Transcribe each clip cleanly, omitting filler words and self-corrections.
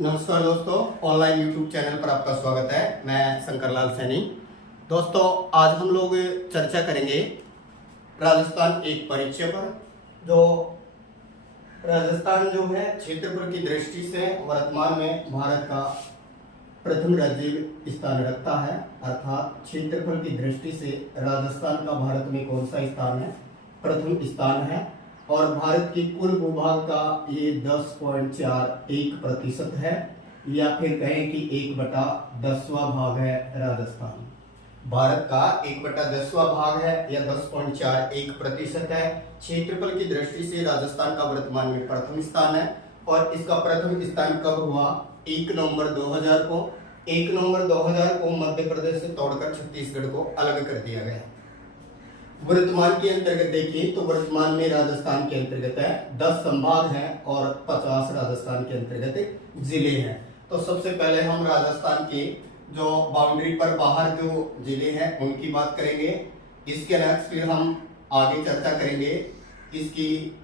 नमस्कार दोस्तों, online YouTube channel पर आपका स्वागत है। मैं शंकर लाल सैनी। दोस्तों, आज हम लोग चर्चा करेंगे राजस्थान एक परिचय पर। जो राजस्थान जो है क्षेत्रफल की दृष्टि से वर्तमान में भारत का प्रथम राज्य स्थान रखता है। अर्थात क्षेत्रफल की दृष्टि से राजस्थान का भारत में कौन सा स्थान है? प्रथम स्थान है। और भारत की कुल भूभाग का ये 10.41% है, या फिर कहें कि 1/10वां भाग है राजस्थान। भारत का 1/10वां भाग है या 10.41% है। क्षेत्रफल की दृष्टि से राजस्थान का वर्तमान में प्रथम स्थान है। और इसका प्रथम स्थान कब हुआ? 1 नवंबर 2000 को। 1 नवंबर 2000 को मध्य प्रदेश से तोड़कर छत्तीसगढ़ को अलग कर दिया गया। वर्तमान के अंतर्गत देखिए तो वर्तमान में राजस्थान के अंतर्गत है 10 संभाग हैं और 50 राजस्थान के अंतर्गत जिले हैं। तो सबसे पहले हम राजस्थान के जो बाउंड्री पर बाहर जो जिले हैं उनकी बात करेंगे। इसके नेक्स्ट फिर हम आगे चर्चा करेंगे इसकी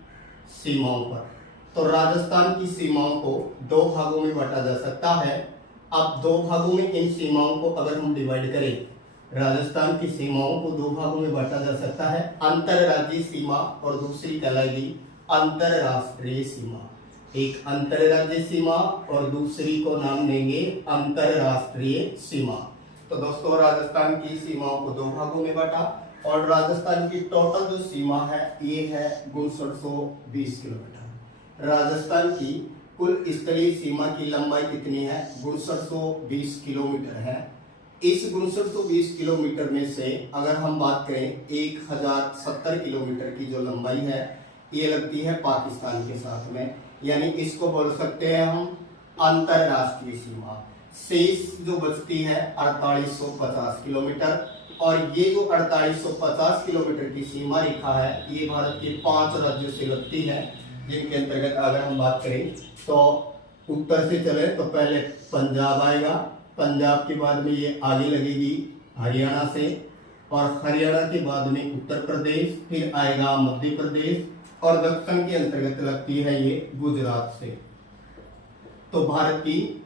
सीमाओं पर। तो राजस्थान की सीमाओं को 2 भागों में बांटा जा सकता है। अब 2 भागों में इन सीमाओं को अगर हम डिवाइड करें, राजस्थान की सीमाओं को 2 भागों में बांटा जा सकता है। अंतरराज्यीय सीमा और दूसरी कहलाएगी अंतरराष्ट्रीय सीमा। एक अंतरराज्यीय सीमा और दूसरी को नाम देंगे अंतरराष्ट्रीय सीमा। तो दोस्तों, राजस्थान की सीमाओं को 2 भागों में बांटा और राजस्थान की टोटल जो सीमा है ये है 6220 किलोमीटर। राजस्थान की कुल स्थलीय सीमा की लंबाई कितनी है? 6220 किलोमीटर है। इस 6220 किलोमीटर में से अगर हम बात करें 1070 किलोमीटर की जो लंबाई है ये लगती है पाकिस्तान के साथ में, यानी इसको बोल सकते हैं हम अंतरराष्ट्रीय सीमा। शेष जो बचती है 4850 किलोमीटर। और ये जो 4850 किलोमीटर की सीमा रेखा है ये भारत के 5 राज्यों से लगती है, जिनके अंतर्गत अगर हम बात करें तो उत्तर से चले तो पहले पंजाब आएगा। पंजाब के बाद में ये आगे लगेगी हरियाणा से, और हरियाणा के बाद में उत्तर प्रदेश, फिर आएगा मध्य प्रदेश, और दक्षिण के अंतर्गत लगती है ये गुजरात से। तो भारत की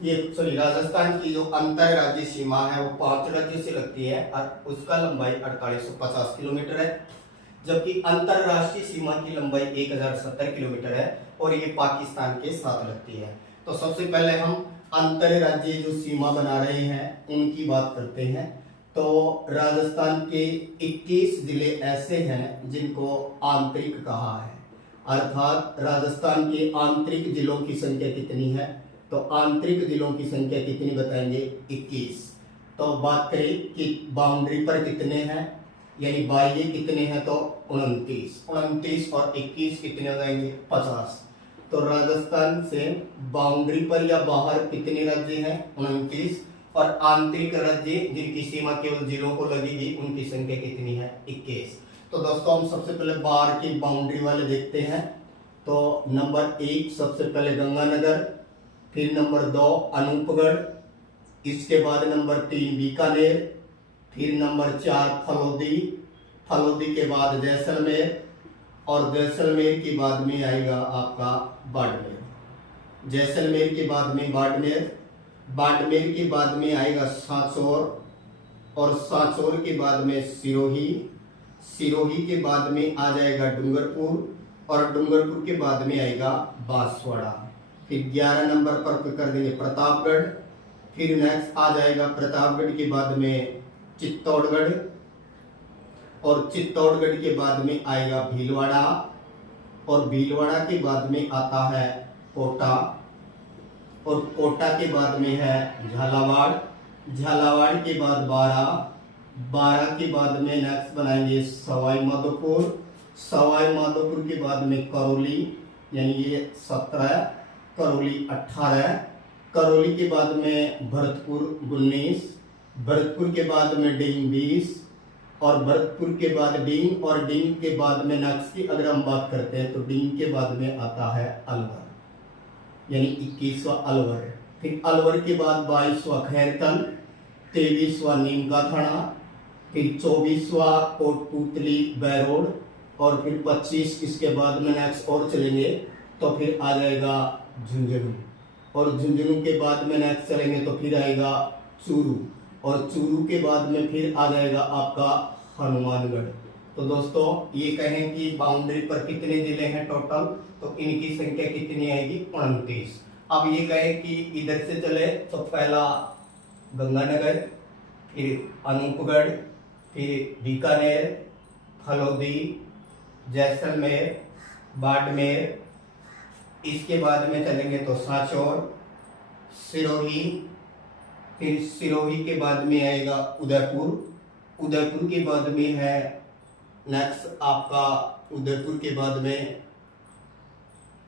राजस्थान की जो अंतरराज्यीय सीमा है वो 5 राज्यों से लगती है और उसका लंबाई 4850 किलोमीटर है। जबकि अंतरराष्ट्रीय सीमा की लंबाई 1070 किलोमीटर है और ये पाकिस्तान के साथ लगती है। तो सबसे पहले हम अंतरराज्यीय जो सीमा बना रहे हैं उनकी बात करते हैं। तो राजस्थान के 21 जिले ऐसे हैं जिनको आंतरिक कहा है। अर्थात राजस्थान के आंतरिक जिलों की संख्या कितनी है? तो आंतरिक जिलों की संख्या कितनी बताएंगे? 21। तो बात करें कि बाउंड्री पर कितने हैं, यानी बाह्य कितने हैं? तो 29 और 21 कितने हो जाएंगे? 50। तो राजस्थान से बाउंड्री पर या बाहर कितने राज्य हैं? 29। और आंतरिक राज्य जिनकी सीमा केवल जिलों को लगेगी उनकी संख्या कितनी है? 21। तो दोस्तों, हम सबसे पहले बाहर की बाउंड्री वाले देखते हैं। तो नंबर 1 सबसे पहले गंगानगर, फिर नंबर 2 अनूपगढ़, इसके बाद नंबर 3 बीकानेर, फिर नंबर 4 फलोदी, फलोदी के बाद जैसलमेर, और जैसलमेर के बाद में आएगा आपका बाड़मेर। जैसलमेर के बाद में बाड़मेर, बाड़मेर के बाद में आएगा सांचौर, और सांचौर के बाद में सिरोही, सिरोही के बाद में आ जाएगा डूंगरपुर, और डूंगरपुर के बाद में आएगा बांसवाड़ा। फिर 11 नंबर पर कर देंगे प्रतापगढ़, फिर नेक्स्ट आ जाएगा प्रतापगढ़ के बाद में चित्तौड़गढ़, और चित्तौड़गढ़ के बाद में आएगा भीलवाड़ा, और भीलवाड़ा के बाद में आता है कोटा, और कोटा के बाद में है झालावाड़, झालावाड़ के बाद बारा, बारा के बाद में नेक्स्ट बनाएंगे सवाई माधोपुर, सवाई माधोपुर के बाद में करौली, यानी ये 17, करौली 18, करौली के बाद में भरतपुर 19, भरतपुर के बाद में डींग 20, और भरतपुर के बाद डींग, और डींग के बाद में नेक्स्ट की अगर हम बात करते हैं तो डींग के बाद में आता है अलवर, यानी 21वां अलवर। फिर अलवर के बाद 22वां खैरतन, 23वां नीम का थाना, फिर 24वां कोटपुतली बैरोड, और फिर 25 इसके बाद में नेक्स्ट और चलेंगे तो फिर आ जाएगा झुंझुनू। और झुंझुनू के बाद में नेक्स्ट चलेंगे तो फिर आएगा चूरू, और चूरू के बाद में फिर आ जाएगा आपका हनुमानगढ़। तो दोस्तों ये कहें कि बाउंड्री पर कितने जिले हैं टोटल, तो इनकी संख्या कितनी आएगी 29। अब ये कहें कि इधर से चले तो पहला गंगानगर, फिर अनूपगढ़, फिर बीकानेर, फलोदी, जैसलमेर, बाड़मेर, इसके बाद में चलेंगे तो सांचौर, सिरोही, फिर सिरोही के बाद में आएगा उदयपुर, उदयपुर के बाद में है नेक्स्ट आपका उदयपुर के बाद में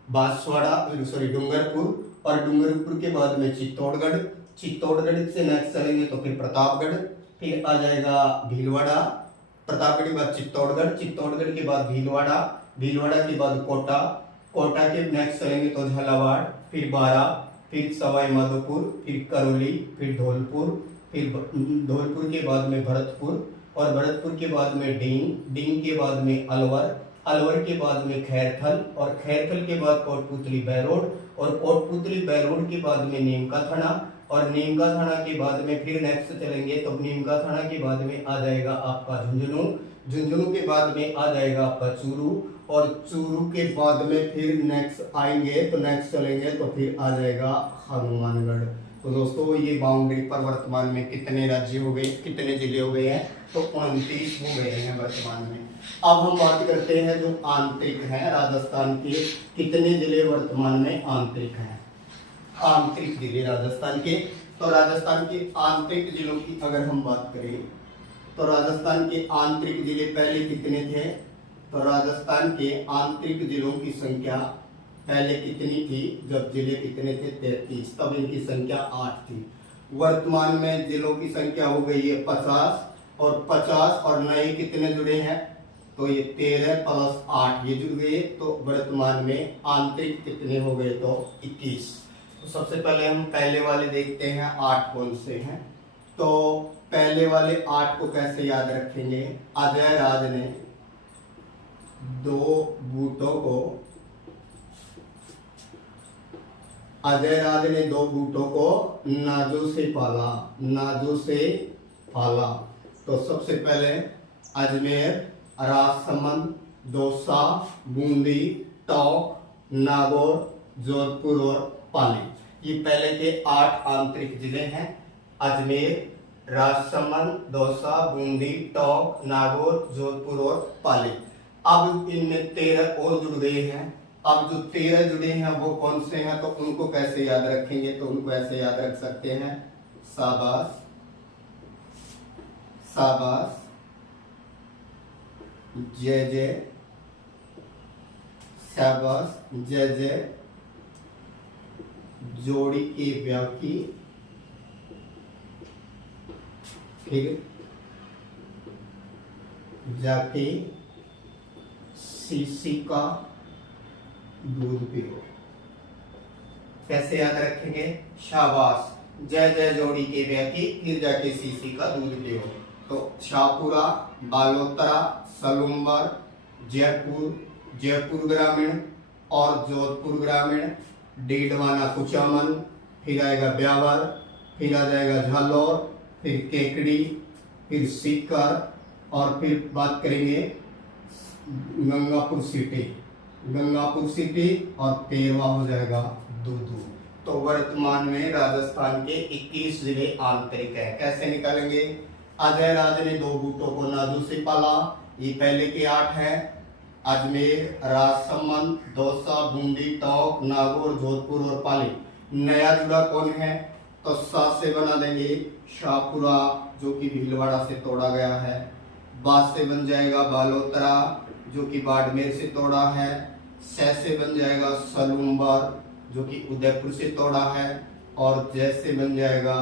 बांसवाड़ा सॉरी डूंगरपुर, और डूंगरपुर के बाद में चित्तौड़गढ़, चित्तौड़गढ़ से नेक्स्ट चलेंगे तो फिर प्रतापगढ़, फिर आ जाएगा भीलवाड़ा, प्रतापगढ़ के बाद चित्तौड़गढ़, चित्तौड़गढ़ के बाद भीलवाड़ा, भीलवाड़ा के बाद कोटा, कोटा के नेक्स्ट चलेंगे तो झालावाड़, फिर बारा, फिर सवाई माधोपुर, फिर करौली, फिर धौलपुर, फिर धौलपुर के बाद में भरतपुर, और भरतपुर के बाद में डींग, डींग के बाद में अलवर, अलवर के बाद में खैरथल, और खैरथल के बाद कोटपुतली बैरोड, और कोटपुतली बैरोड के बाद में नीमका थाना, और नीमका थाना के बाद में फिर नेक्स्ट चलेंगे तो नीमका थाना के बाद में आ जाएगा आपका झुंझुनू, झुंझुनू के बाद में आ जाएगा आपका चूरू, और चूरू के बाद में फिर नेक्स्ट आएंगे तो नेक्स्ट चलेंगे तो फिर आ जाएगा हनुमानगढ़। तो दोस्तों ये बाउंड्री पर वर्तमान में कितने राज्य हो गए, कितने जिले हो गए हैं, तो 29 हो गए हैं वर्तमान में। अब हम बात करते हैं जो आंतरिक हैं राजस्थान के, कितने जिले वर्तमान में आंतरिक हैं, आंतरिक जिले राजस्थान के। तो राजस्थान के आंतरिक जिलों की अगर हम बात करें तो राजस्थान के आंतरिक जिले पहले कितने थे, तो राजस्थान के आंतरिक जिलों की संख्या पहले कितनी थी, जब जिले कितने थे 33, तब इनकी संख्या 8 थी। वर्तमान में जिलों की संख्या हो गई है 50, और 50 और नए कितने जुड़े हैं, तो ये 13 + 8 ये जुड़ गए, तो वर्तमान में आंतरिक कितने हो गए तो 21। तो सबसे पहले हम पहले वाले देखते हैं 8 कौन से हैं। तो पहले वाले 8 को कैसे याद रखेंगे, अजय राज ने 2 बूटों को, अजय राज ने 2 बूटों को नाजों से पाला, नाजों से पाला। तो सबसे पहले अजमेर, राजसमंद, दौसा, बूंदी, टोंक, नागौर, जोधपुर और पाली, ये पहले के 8 आंतरिक जिले हैं। अजमेर, राजसमंद, दौसा, बूंदी, टोंक, नागौर, जोधपुर और पाली। अब इनमें 13 और जुड़ गए हैं। अब जो 13 जुड़े हैं वो कौन से हैं, तो उनको कैसे याद रखेंगे, तो उनको ऐसे याद रख सकते हैं, शाबाश शाबाश, जय जय, शाबाश, जय जय, जोड़ी के व्याकी, फिर जाके शीशी का दूध पियो। कैसे याद रखेंगे, शाबाश, जय जय जोड़ी के व्याकी, फिर जाके शीशी का दूध पियो। तो शाहपुरा, बालोतरा, सलूम्बर, जयपुर, जयपुर ग्रामीण और जोधपुर ग्रामीण, डीडवाना कुचामन, फिर आएगा ब्यावर, फिर आ जाएगा झालोर, फिर केकड़ी, फिर सीकर, और फिर बात करेंगे गंगापुर सिटी, गंगापुर सिटी, और 13वां हो जाएगा दूदू। तो वर्तमान में राजस्थान के 21 जिले आंतरिक है। कैसे निकालेंगे, अजय राज ने 2 बूटों को नाजू से पाला, ये पहले के 8 हैं। अजमेर, राजसमंद, दौसा, बूंदी, टोंक, नागौर, जोधपुर और पाली। नया जुड़ा कौन है, तो 7 से बना देंगे शाहपुरा, जो कि भीलवाड़ा से तोड़ा गया है। 5 से बन जाएगा बालोतरा, जो कि बाड़मेर से तोड़ा है। 6 से बन जाएगा सलूम्बर, जो कि उदयपुर से तोड़ा है। और जैसे बन जाएगा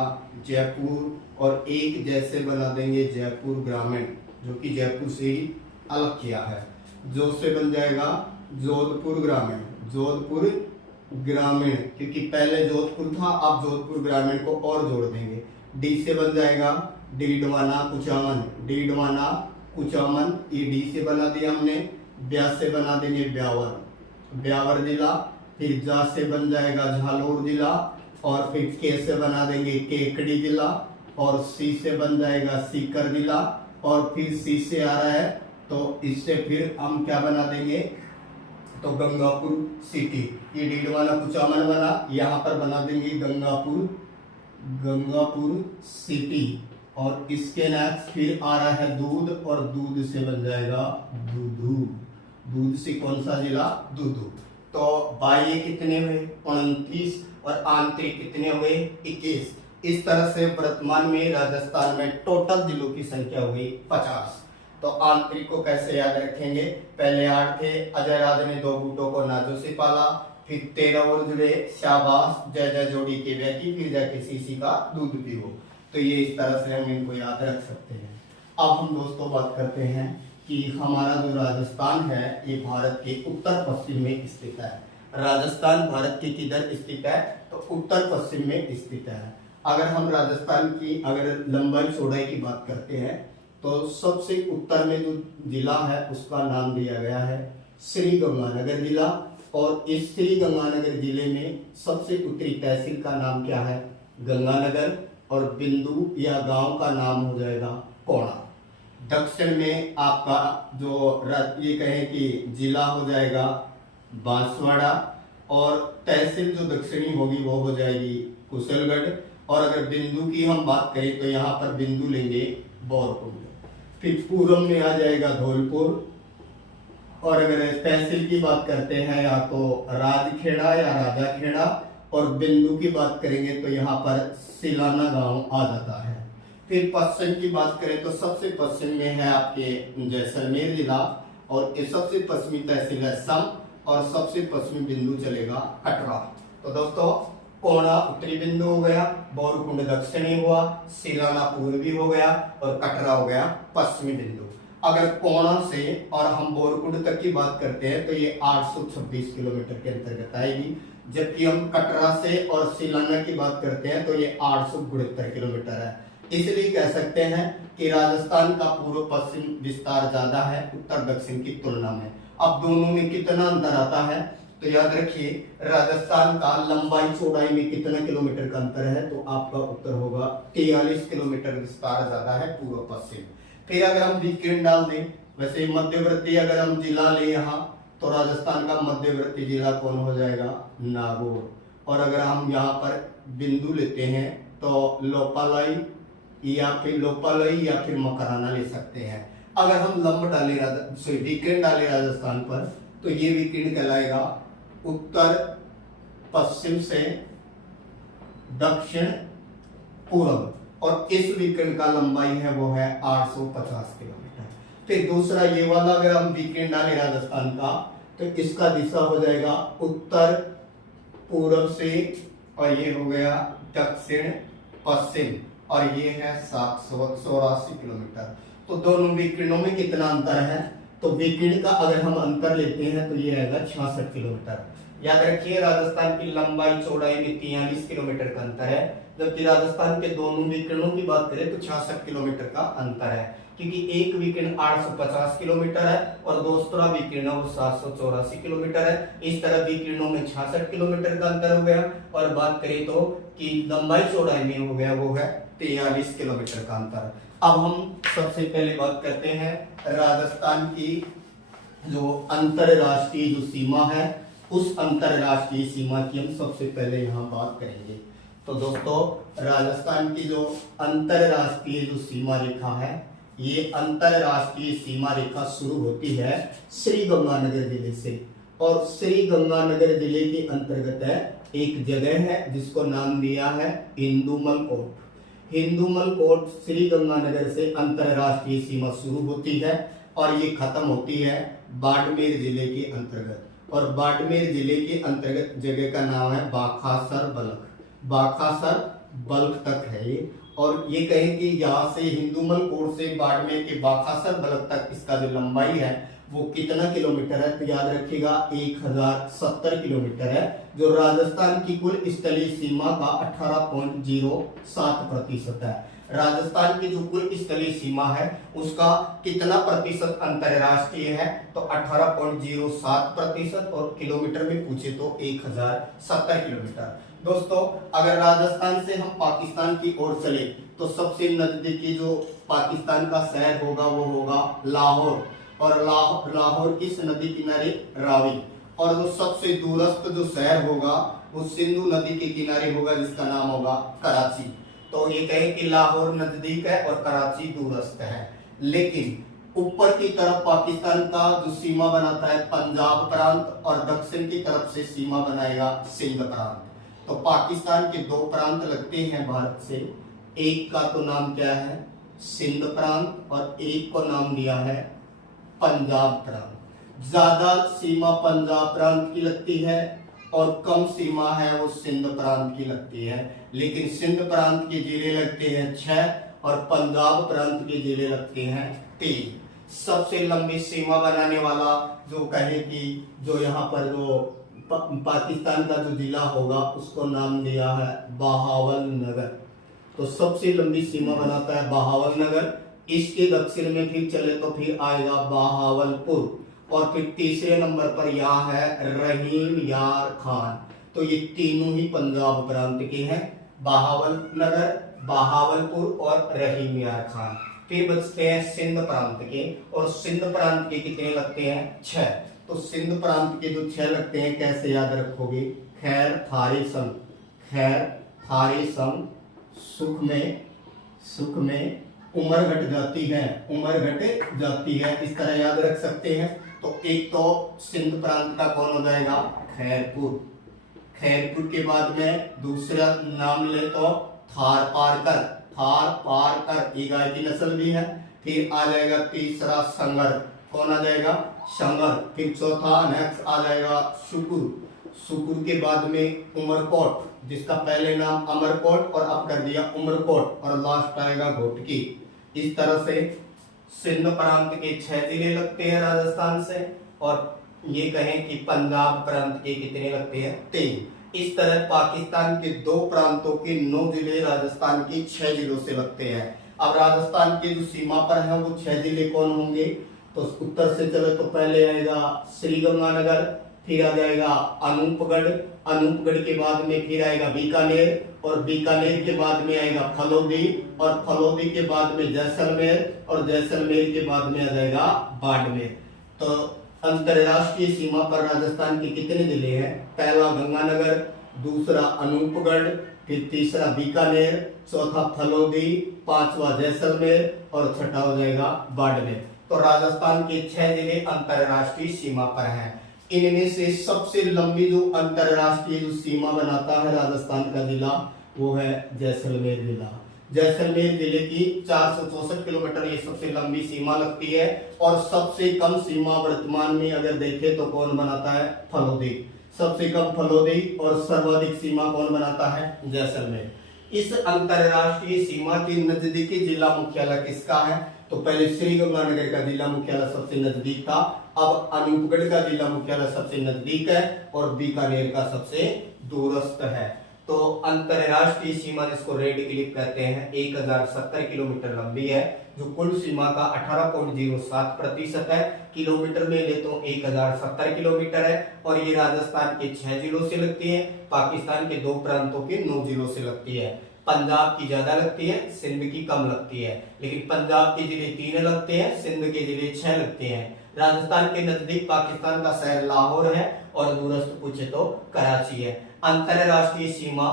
जयपुर, और एक जैसे बना देंगे जयपुर ग्रामीण, जो कि जयपुर से ही अलग किया है। जो से बन जाएगा जोधपुर ग्रामीण, जोधपुर ग्रामीण, क्योंकि पहले जोधपुर था, अब जोधपुर ग्रामीण को और जोड़ देंगे। डी से बन जाएगा डीडवाना कुचामन, डीडवाना कुचामन, ये डी से बना दिया हमने। ब्या से बना देंगे ब्यावर, ब्यावर जिला। फिर जा से बन जाएगा झालोर जिला, और फिर के से बना देंगे केकड़ी जिला, और सी से बन जाएगा सीकर जिला, और फिर सी से आ रहा है तो इससे फिर हम क्या बना देंगे, तो गंगापुर सिटी। ये डीडवाना कुचामन बना, यहाँ पर बना देंगे गंगापुर सिटी। और इसके नेक्स्ट फिर आ रहा है दूध, और दूध से बन जाएगा दूधू। दूध से कौन सा जिला, दूधू। तो बाह्य कितने हुए 29, और आंतरिक कितने हुए 21। इस तरह से वर्तमान में राजस्थान में टोटल जिलों की संख्या हुई 50। तो आंतरिक को कैसे याद रखेंगे, पहले 8 थे, अजय राज ने 2 बूटों को नाजो से पाला, फिर 13 और जुड़े, शाबाश, जय जय जोड़ी के व्याकी, फिर जाके सीसी का दूध पियो। तो ये इस तरह से हम इनको याद रख सकते हैं। अब हम दोस्तों बात करते हैं कि हमारा जो राजस्थान है ये भारत के उत्तर पश्चिम में स्थित है। राजस्थान भारत के किधर स्थित है, तो उत्तर पश्चिम में स्थित है। अगर हम राजस्थान की अगर लंबाई चौड़ाई की बात करते हैं तो सबसे उत्तर में जो जिला है उसका नाम दिया गया है श्री गंगानगर जिला, और इस श्री गंगानगर जिले में सबसे उत्तरी तहसील का नाम क्या है, गंगानगर, और बिंदु या गांव का नाम हो जाएगा कोणा। दक्षिण में आपका जो ये कहें कि जिला हो जाएगा बांसवाड़ा, और तहसील जो दक्षिणी होगी वो हो जाएगी कुशलगढ़, और अगर बिंदु की हम बात करें तो यहाँ पर बिंदु लेंगे बोरकुंड। फिर पूर्व में आ जाएगा धौलपुर, और अगर तहसील की बात करते हैं या तो राजखेड़ा या राजाखेड़ा, और बिंदु की बात करेंगे तो यहाँ पर सिलाना गांव आ जाता है। फिर पश्चिम की बात करें तो सबसे पश्चिम में है आपके जैसलमेर जिला, और ये सबसे पश्चिमी तहसील है सम, और सबसे पश्चिमी बिंदु चलेगा कटरा। तो दोस्तों कोणा उत्तरी बिंदु हो गया, बोरकुंड दक्षिणी हुआ, सिलाना पूर्वी हो गया, और कटरा हो गया पश्चिमी बिंदु। अगर कोणा से और हम बोरकुंड तक की बात करते हैं तो ये 826 किलोमीटर के अंतर्गत आएगी, जबकि हम कटरा से और सिलाना की बात करते हैं तो ये 872 किलोमीटर है। इसलिए कह सकते हैं कि राजस्थान का पूर्व पश्चिम विस्तार ज्यादा है उत्तर दक्षिण की तुलना में। अब दोनों में कितना अंतर आता है, तो याद रखिए राजस्थान का लंबाई चौड़ाई में कितना किलोमीटर का अंतर है, तो आपका उत्तर होगा 43 किलोमीटर विस्तार ज्यादा है पूर्व पश्चिम। फिर अगर हम विकीर्ण डाल दें, वैसे मध्यवर्ती अगर हम जिला ले यहाँ, तो राजस्थान का मध्यवर्ती जिला कौन हो जाएगा, नागौर। और अगर हम यहाँ पर बिंदु लेते हैं तो लोपालाई या फिर मकराना ले सकते हैं। अगर हम लंब डाले विकीर्ण डाले राजस्थान पर, तो ये विकीर्ण कहलाएगा उत्तर पश्चिम से दक्षिण पूर्व, और इस विकीर्ण का लंबाई है वो है 850 किलोमीटर। फिर दूसरा ये वाला अगर हम विकीर्ण डाले राजस्थान का, तो इसका दिशा हो जाएगा उत्तर पूर्व से, और ये हो गया दक्षिण पश्चिम, और ये है 784 किलोमीटर। तो दोनों विकीर्णों में कितना अंतर है, तो विकीर्ण का अगर हम अंतर लेते हैं तो ये आएगा 66 किलोमीटर। याद रखिए राजस्थान की लंबाई चौड़ाई में 43 किलोमीटर का अंतर है, जबकि राजस्थान के दोनों विकीर्णों की बात करें तो 66 किलोमीटर का अंतर है, क्योंकि एक विकीर्ण 850 किलोमीटर है और दूसरा विकीर्ण वो 784 किलोमीटर है। इस तरह विकीर्णों में 66 किलोमीटर का अंतर हो गया, और बात करें तो कि लंबाई चौड़ाई में हो गया वो है 43 किलोमीटर का अंतर। अब हम सबसे पहले बात करते हैं राजस्थान की जो अंतरराष्ट्रीय जो सीमा है, उस अंतरराष्ट्रीय सीमा की हम सबसे पहले यहाँ बात करेंगे। तो दोस्तों राजस्थान की जो अंतरराष्ट्रीय जो सीमा रेखा है, ये अंतरराष्ट्रीय सीमा रेखा शुरू होती है श्री गंगानगर जिले से, और श्री गंगानगर जिले के अंतर्गत है एक जगह है जिसको नाम दिया है इंदुमल कोट। इंदुमल कोट श्री गंगानगर से अंतरराष्ट्रीय सीमा शुरू होती है और ये खत्म होती है बाड़मेर जिले के अंतर्गत, और बाड़मेर जिले के अंतर्गत जगह का नाम है बाखासर बल्ख। बाखासर बल्ख तक है ये, और ये कहें कि यहाँ से हिंदुमल कोट से बाड़मेर के बाखासर बल्ख तक इसका जो लंबाई है वो कितना किलोमीटर है, तो याद रखिएगा 1070 किलोमीटर है, जो राजस्थान की कुल स्थलीय सीमा का 18.07% है। राजस्थान की जो कुल स्थलीय सीमा है उसका कितना प्रतिशत अंतरराष्ट्रीय है, तो 18.07% और किलोमीटर में पूछे तो 1070 किलोमीटर। दोस्तों अगर राजस्थान से हम पाकिस्तान की ओर चले तो सबसे नजदीकी जो पाकिस्तान का शहर होगा वो होगा लाहौर, और लाहौर किस नदी किनारे, रावी। और जो सबसे दूरस्थ जो शहर होगा वो सिंधु नदी के किनारे होगा जिसका नाम होगा कराची। तो ये कहें कि लाहौर नजदीक है और कराची दूरस्थ है। लेकिन ऊपर की तरफ पाकिस्तान का जो सीमा बनाता है पंजाब प्रांत, और दक्षिण की तरफ से सीमा बनाएगा सिंध प्रांत। तो पाकिस्तान के दो प्रांत लगते हैं भारत से, एक का तो नाम क्या है सिंध प्रांत और एक को नाम दिया है पंजाब प्रांत। ज्यादा सीमा पंजाब प्रांत की लगती है और कम सीमा है वो सिंध प्रांत की लगती है। लेकिन सिंध प्रांत के जिले लगते हैं 6 और पंजाब प्रांत के जिले लगते हैं 3। सबसे लंबी सीमा बनाने वाला जो कहे कि जो यहाँ पर जो पाकिस्तान का जो जिला होगा उसको नाम दिया है बहावलनगर। तो सबसे लंबी सीमा बनाता है बहावलनगर। इसके दक्षिण में फिर चले तो फिर आएगा बहावलपुर, और फिर तीसरे नंबर पर यहाँ है रहीम यार खान। तो ये तीनों ही पंजाब प्रांत के हैं, बहावलनगर, बहावलपुर और रहीम यार खान। फिर बचते हैं सिंध प्रांत के, और सिंध प्रांत के कितने लगते हैं 6। तो सिंध प्रांत के जो 6 लगते हैं कैसे याद रखोगे, खैर थारी संग, खैर थारी संग, सुख में उमरघट जाती है, उमरघट जाती है, इस तरह याद रख सकते हैं। तो एक तो सिंध प्रांत का कौन हो जाएगा खैरपुर, खैरपुर के बाद में दूसरा नाम ले तो थार पारकर, थार पारकर ये गाय की नस्ल भी है। फिर आ जाएगा तीसरा संगर, कौन आ जाएगा संगर। फिर चौथा नेक्स्ट आ जाएगा शुकुर, शुकुर के बाद में उमरकोट जिसका पहले नाम अमरकोट और अब कर दिया उमरकोट, और लास्ट आएगा घोटकी। इस तरह से सिंध प्रांत के 6 जिले लगते हैं राजस्थान से, और ये कहें कि पंजाब प्रांत के कितने लगते हैं 3। इस तरह पाकिस्तान के 2 प्रांतों के 9 जिले राजस्थान के 6 जिलों से लगते हैं। अब राजस्थान के जो सीमा पर है वो 6 जिले कौन होंगे, तो उत्तर से चले तो पहले आएगा श्रीगंगानगर, फिर आ जाएगा अनूपगढ़, अनूपगढ़ के बाद में फिर आएगा बीकानेर, और बीकानेर के बाद में आएगा फलोदी, और फलोदी के बाद में जैसलमेर, और जैसलमेर के बाद में आ जाएगा बाड़मेर। तो अंतरराष्ट्रीय सीमा पर राजस्थान के कितने जिले हैं, पहला गंगानगर, दूसरा अनूपगढ़, फिर तीसरा बीकानेर, चौथा फलोदी, पांचवा जैसलमेर और छठा हो जाएगा बाड़मेर। तो राजस्थान के 6 जिले अंतरराष्ट्रीय सीमा पर हैं। इनमें से सबसे लंबी जो अंतरराष्ट्रीय जो सीमा बनाता है राजस्थान का जिला वो है जैसलमेर जिला। जैसलमेर जिले की 464 किलोमीटर ये सबसे लंबी सीमा लगती है, और सबसे कम सीमा वर्तमान में अगर देखें तो कौन बनाता है फलोदी, सबसे कम फलोदी, और सर्वाधिक सीमा कौन बनाता है जैसलमेर। इस अंतरराष्ट्रीय सीमा के नजदीकी जिला मुख्यालय किसका है, तो पहले श्रीगंगानगर का जिला मुख्यालय सबसे नजदीक था, अब अनूपगढ़ का जिला मुख्यालय सबसे नजदीक है और बीकानेर का सबसे दूरस्थ है। तो अंतरराष्ट्रीय सीमा जिसको रेड क्लिप कहते हैं 1070 किलोमीटर लंबी है, जो कुल सीमा का 18.07% है। किलोमीटर में ले तो 1070 किलोमीटर है, और ये राजस्थान के 6 जिलों से लगती है, पाकिस्तान के 2 प्रांतों के 9 जिलों से लगती है। पंजाब की ज्यादा लगती है, सिंध की कम लगती है, लेकिन पंजाब के जिले 3 लगते हैं, सिंध के जिले 6 लगते हैं। राजस्थान के नजदीक पाकिस्तान का शहर लाहौर है, और दूरस्थ पूछे तो कराची है। अंतरराष्ट्रीय सीमा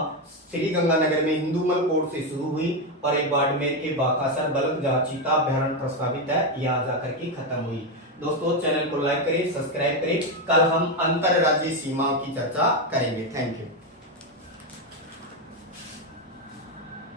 श्रीगंगानगर में हिंदूमल कोट से शुरू हुई और एक बाड़मेर के बाकासर बल्क जहाँ चीता अभ्यारण्य प्रस्तावित है यहाँ जाकर के खत्म हुई। दोस्तों चैनल को लाइक करें, सब्सक्राइब करें। कल हम अंतरराज्यीय सीमाओं की चर्चा करेंगे। Thank you.